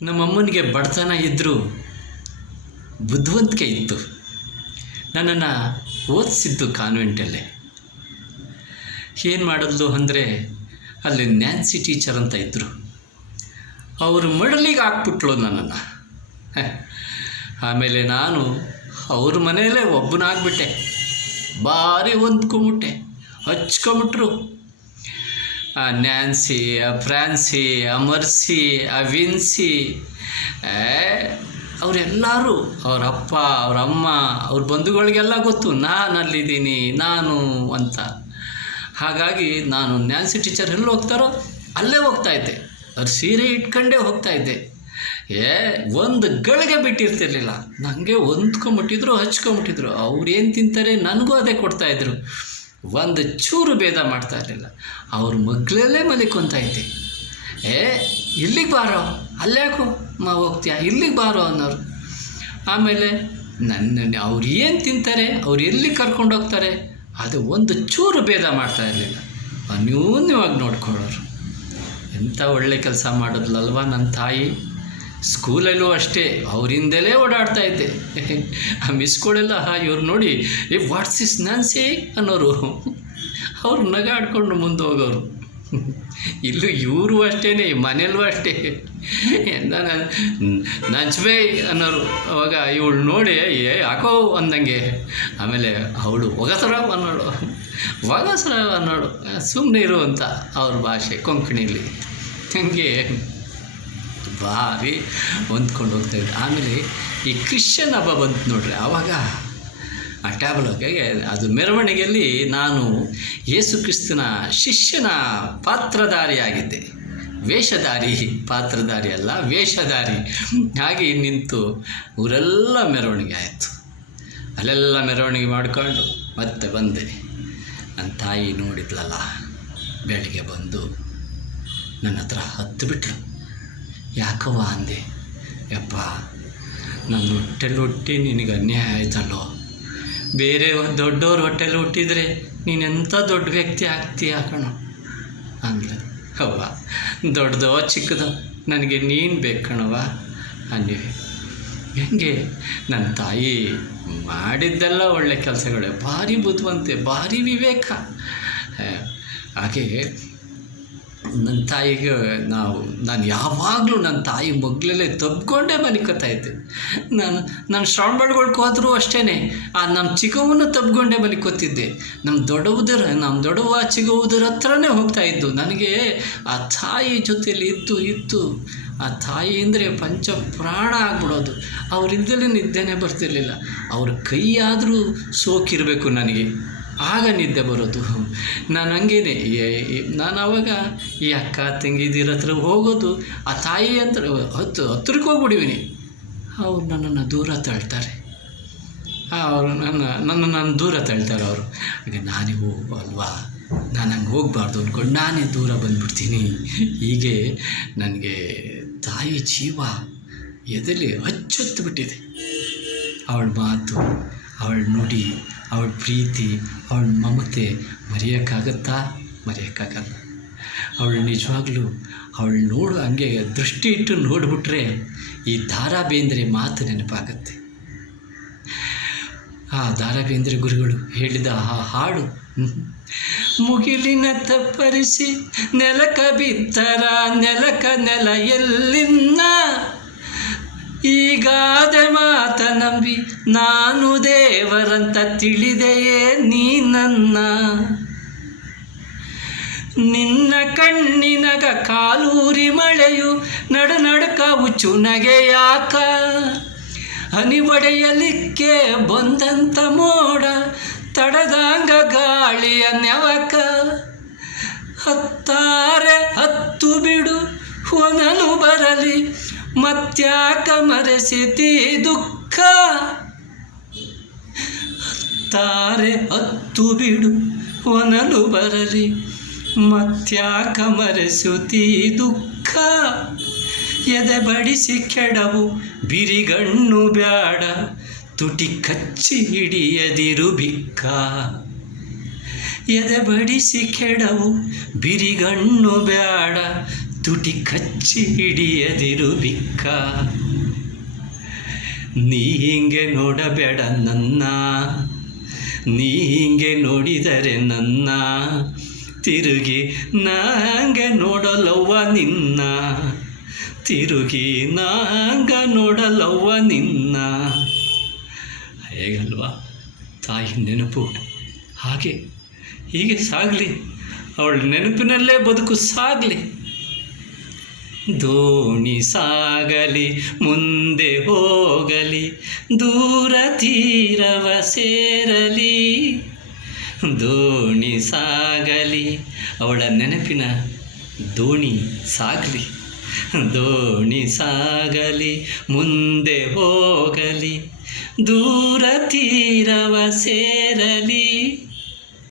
ನಮ್ಮಮ್ಮನಿಗೆ ಬಡತನ ಇದ್ದರೂ ಬುದ್ಧಿವಂತಿಕೆ ಇತ್ತು. ನನ್ನನ್ನು ಓದಿಸಿದ್ದು ಕಾನ್ವೆಂಟಲ್ಲೇ. ಏನು ಮಾಡಿದ್ಲು ಅಂದರೆ, ಅಲ್ಲಿ ನ್ಯಾನ್ಸಿ ಟೀಚರ್ ಅಂತ ಇದ್ದರು. ಅವರು ಮಡಲಿಗೆ ಹಾಕ್ಬಿಟ್ಲು ನನ್ನನ್ನು. ಆಮೇಲೆ ನಾನು ಅವ್ರ ಮನೆಯಲ್ಲೇ ಒಬ್ಬನಾಗ್ಬಿಟ್ಟೆ. ಭಾರಿ ಹೊಂದ್ಕೊಂಬಿಟ್ಟೆ, ಹಚ್ಕೊಂಬಿಟ್ರು. ಆ ನ್ಯಾನ್ಸಿ, ಆ ಫ್ರಾನ್ಸಿ, ಆ ಮರ್ಸಿ, ಆ ವಿನ್ಸಿ, ಅವರೆಲ್ಲರೂ, ಅವ್ರ ಅಪ್ಪ, ಅವ್ರ ಅಮ್ಮ, ಅವ್ರ ಬಂಧುಗಳಿಗೆಲ್ಲ ಗೊತ್ತು ನಾನು ಅಲ್ಲಿದ್ದೀನಿ ನಾನು ಅಂತ. ಹಾಗಾಗಿ ನಾನು ನ್ಯಾನ್ಸಿ ಟೀಚರ್ ಎಲ್ಲಿ ಹೋಗ್ತಾರೋ ಅಲ್ಲೇ ಹೋಗ್ತಾಯಿದ್ದೆ. ಅವ್ರು ಸೀರೆ ಇಟ್ಕೊಂಡೇ ಹೋಗ್ತಾಯಿದ್ದೆ. ಒಂದು ಗಳಿಗೆ ಬಿಟ್ಟಿರ್ತಿರ್ಲಿಲ್ಲ. ನನಗೆ ಹೊಂದ್ಕೊಂಬಿಟ್ಟಿದ್ರು, ಹಚ್ಕೊಂಬಿಟ್ಟಿದ್ರು. ಅವ್ರು ಏನು ತಿಂತಾರೆ ನನಗೂ ಅದೇ ಕೊಡ್ತಾಯಿದ್ರು. ಒಂದು ಚೂರು ಭೇದ ಮಾಡ್ತಾ ಇರಲಿಲ್ಲ. ಅವ್ರ ಮಗ್ಳಲ್ಲೇ ಮಲಿಕೊಂತಾಯಿದ್ದೆ. ಇಲ್ಲಿಗೆ ಬಾರೋ, ಅಲ್ಲ್ಯಾಕೋ ಹೋಗ್ತೀಯ, ಇಲ್ಲಿಗೆ ಬಾರೋ ಅನ್ನೋರು. ಆಮೇಲೆ ಅವ್ರು ಏನು ತಿಂತಾರೆ, ಅವ್ರು ಎಲ್ಲಿ ಕರ್ಕೊಂಡು ಹೋಗ್ತಾರೆ, ಅದು ಒಂದು ಚೂರು ಭೇದ ಮಾಡ್ತಾ ಇರಲಿಲ್ಲ. ಅನ್ಯೂನ್ಯವಾಗಿ ನೋಡ್ಕೊಳ್ಳೋರು. ಎಂಥ ಒಳ್ಳೆ ಕೆಲಸ ಮಾಡೋದ್ಲಲ್ವ ನನ್ನ ತಾಯಿ. ಸ್ಕೂಲಲ್ಲೂ ಅಷ್ಟೇ ಅವರಿಂದಲೇ ಓಡಾಡ್ತಾ ಇದ್ದೆ. ಆ ಮಿಸ್ಗಳೆಲ್ಲ ಇವ್ರು ನೋಡಿ ವಾಟ್ಸ್ ಇಸ್ ನ್ಯಾನ್ಸಿ ಅನ್ನೋರು. ಅವ್ರು ನಗಾಡ್ಕೊಂಡು ಮುಂದೆ ಹೋಗೋರು. ಇಲ್ಲೂ ಇವರು ಅಷ್ಟೇ, ಮನೆಯಲ್ಲೂ ಅಷ್ಟೇ ನಂಚ್ಬೇ ಅನ್ನೋರು. ಅವಾಗ ಇವಳು ನೋಡಿ ಯಾಕೋ ಅಂದಂಗೆ. ಆಮೇಲೆ ಅವಳು ಒಗಸರಾವ್ ಅನ್ನೋಳು, ಒಗಸರಾವ್ ಅನ್ನೋಳು. ಸುಮ್ಮನೆ ಇರು ಅಂತ ಅವ್ರ ಭಾಷೆ ಕೊಂಕಣಿಲಿ. ಹಂಗೆ ಭಾರಿ ಹೊಂದ್ಕೊಂಡು ಹೋಗ್ತಾಯಿದ್ರು. ಆಮೇಲೆ ಈ ಕ್ರಿಶ್ಚಿಯನ್ ಹಬ್ಬ ಬಂತು ನೋಡ್ರಿ. ಆವಾಗ ಆ ಟ್ಯಾಬ್ಲೋಗೆ ಅದು ಮೆರವಣಿಗೆಯಲ್ಲಿ ನಾನು ಯೇಸು ಕ್ರಿಸ್ತನ ಶಿಷ್ಯನ ಪಾತ್ರಧಾರಿಯಾಗಿದ್ದೆ. ವೇಷಧಾರಿ, ಪಾತ್ರಧಾರಿ ಅಲ್ಲ, ವೇಷಧಾರಿ ಹಾಗೆ ನಿಂತು ಊರೆಲ್ಲ ಮೆರವಣಿಗೆ ಆಯಿತು. ಅಲ್ಲೆಲ್ಲ ಮೆರವಣಿಗೆ ಮಾಡಿಕೊಂಡು ಮತ್ತೆ ಬಂದೆ. ನನ್ನ ತಾಯಿ ನೋಡಿದ್ಲಲ್ಲ, ಬೆಳಿಗ್ಗೆ ಬಂದು ನನ್ನ ಹತ್ರ ಹತ್ತು ಬಿಟ್ರು. ಯಾಕವ್ವ ಅಂದೆ. ಯಪ್ಪ, ನನ್ನ ಹೊಟ್ಟೆಲ್ಲಿ ಹುಟ್ಟಿ ನಿನಗೆ ಅನ್ಯಾಯ ಆಯ್ತಲ್ಲೋ. ಬೇರೆ ದೊಡ್ಡವ್ರ ಹೊಟ್ಟೆಲ್ಲಿ ಹುಟ್ಟಿದರೆ ನೀನೆಂಥ ದೊಡ್ಡ ವ್ಯಕ್ತಿ ಆಗ್ತೀಯ ಕಣೋ ಅಂದ್ಲು. ಅವ್ವ, ದೊಡ್ಡದೋ ಚಿಕ್ಕದೋ ನನಗೆ ನೀನು ಬೇಕು ಕಣವ್ವ ಅಂದಿವೆ. ಹೆಂಗೆ ನನ್ನ ತಾಯಿ ಮಾಡಿದ್ದೆಲ್ಲ ಒಳ್ಳೆ ಕೆಲಸಗಳೇ, ಭಾರಿ ಬುದ್ಧಿವಂತೆ, ಭಾರಿ ವಿವೇಕ. ಹಾಗೆ ನನ್ನ ತಾಯಿಗೆ ನಾನು ಯಾವಾಗಲೂ ನನ್ನ ತಾಯಿ ಮಗ್ಳಲ್ಲೇ ತಬ್ಕೊಂಡೇ ಮಲಿಕೋತಾಯಿದ್ದೆ. ನಾನು ಶ್ರವಣಬೆಳಗೊಳಕ್ಕೆ ಹೋದರೂ ಅಷ್ಟೇ ನಮ್ಮ ಚಿಕ್ಕವನ್ನ ತಬ್ಕೊಂಡೇ ಮಲಿಕೋತಿದ್ದೆ. ನಮ್ಮ ದೊಡ್ಡವ್ವ ಚಿಕ್ಕವುದರ ಹತ್ರನೇ ಹೋಗ್ತಾಯಿದ್ದು. ನನಗೆ ಆ ತಾಯಿ ಜೊತೆಯಲ್ಲಿ ಇದ್ದು ಆ ತಾಯಿ ಅಂದರೆ ಪಂಚ ಪ್ರಾಣ ಆಗ್ಬಿಡೋದು. ಅವರಿದ್ದಲೇ ನಿದ್ದೆನೇ ಬರ್ತಿರ್ಲಿಲ್ಲ. ಅವ್ರ ಕೈಯಾದರೂ ಸೋಕಿರಬೇಕು ನನಗೆ, ಆಗ ನಿದ್ದೆ ಬರೋದು. ನಾನು ಹಂಗೇನೆ. ನಾನು ಆವಾಗ ಈ ಅಕ್ಕ ತಂಗಿದಿರ ಹತ್ರ ಹೋಗೋದು, ಆ ತಾಯಿ ಹತ್ರ ಹತ್ರಕ್ಕೆ ಹೋಗ್ಬಿಡಿವಿನಿ. ಅವ್ರು ನನ್ನನ್ನು ದೂರ ತಳ್ತಾರೆ. ಅವರು ನನ್ನನ್ನು ದೂರ ತಳ್ತಾರೆ ಅವರು. ಹಾಗೆ ನಾನೇ ಹೋಗಲ್ವಾ, ನಾನು ಹಂಗೆ ಹೋಗಬಾರ್ದು ಅಂದ್ಕೊಂಡು ನಾನೇ ದೂರ ಬಂದುಬಿಡ್ತೀನಿ. ಹೀಗೆ ನನಗೆ ತಾಯಿ ಜೀವ ಎದೆಲಿ ಅಚ್ಚೊತ್ತು ಬಿಟ್ಟಿದೆ. ಅವಳ ಮಾತು, ಅವಳ ನುಡಿ, ಅವಳ ಪ್ರೀತಿ, ಅವಳ ಮಮತೆ ಮರೆಯೋಕ್ಕಾಗತ್ತಾ? ಮರೆಯೋಕ್ಕಾಗಲ್ಲ. ಅವಳು ನಿಜವಾಗ್ಲೂ ಅವಳು ಹಂಗೆ ದೃಷ್ಟಿ ಇಟ್ಟು ನೋಡಿಬಿಟ್ರೆ ಈ ದ ರಾ ಬೇಂದ್ರೆ ಮಾತು ನೆನಪಾಗತ್ತೆ. ಆ ದ ರಾ ಬೇಂದ್ರೆ ಗುರುಗಳು ಹೇಳಿದ ಆ ಹಾಡು, ಮುಗಿಲಿನ ತಪ್ಪರಿಸಿ ನೆಲಕ ಬಿತ್ತರ ನೆಲಕ ನೆಲ ಎಲ್ಲಿನ್ನ, ಈಗಾದೆ ಮಾತ ನಂಬಿ ನಾನು ದೇವರಂತ ತಿಳಿದೆಯೇ ನೀ ನನ್ನ, ನಿನ್ನ ಕಣ್ಣಿನಗ ಕಾಲೂರಿ ಮಳೆಯು ನಡುಕ ಹುಚ್ಚುನಗೆ ಯಾಕ, ಹನಿ ಒಡೆಯಲಿಕ್ಕೆ ಬಂದಂತ ಮೋಡ ತಡದಂಗ ಗಾಳಿಯ ನೆವಕ, ಹತ್ತಾರೆ ಹತ್ತು ಬಿಡು ಹೊನಲು ಬರಲಿ ಮತ್ಯಾಕ ಮರೆಸಿತಿ ದುಃಖ, ಹತ್ತಾರೆ ಹತ್ತು ಬಿಡು ಹೊನಲು ಬರಲಿ ಮತ್ಯಾಕ ಮರೆಸುತ್ತಿ ದುಃಖ, ಎದೆ ಬಡಿಸಿ ಕೆಡವು ಬಿರಿಗಣ್ಣು ಬ್ಯಾಡ ತುಟಿ ಕಚ್ಚಿ ಹಿಡಿಯದಿರು ಬಿಕ್ಕ, ಎದೆ ಬಡಿಸಿ ಕೆಡವು ಬಿರಿಗಣ್ಣು ಬ್ಯಾಡ ತುಟಿ ಕಚ್ಚಿ ಹಿಡಿಯದಿರು ಬಿಕ್ಕ. ನೀ ಹಿಂಗೆ ನೋಡಬೇಡ ನನ್ನ, ನೀ ಹಿಂಗೆ ನೋಡಿದರೆ ನನ್ನ, ತಿರುಗಿ ನಂಗೆ ನೋಡಲವ್ವ ನಿನ್ನ, ತಿರುಗಿ ನಂಗ ನೋಡಲವ್ವ ನಿನ್ನ. ಹೇಗಲ್ವಾ ತಾಯಿ ನೆನಪು ಹೀಗೆ ಸಾಗಲಿ, ಅವಳ ನೆನಪಿನಲ್ಲೇ ಬದುಕು ಸಾಗಲಿ. ದೋಣಿ ಸಾಗಲಿ ಮುಂದೆ ಹೋಗಲಿ, ದೂರ ತೀರವ ಸೇರಲಿ. ದೋಣಿ ಸಾಗಲಿ, ಅವಳ ನೆನಪಿನ ದೋಣಿ ಸಾಗಲಿ. ದೋಣಿ ಸಾಗಲಿ ಮುಂದೆ ಹೋಗಲಿ, ದೂರ ತೀರವ ಸೇರಲಿ.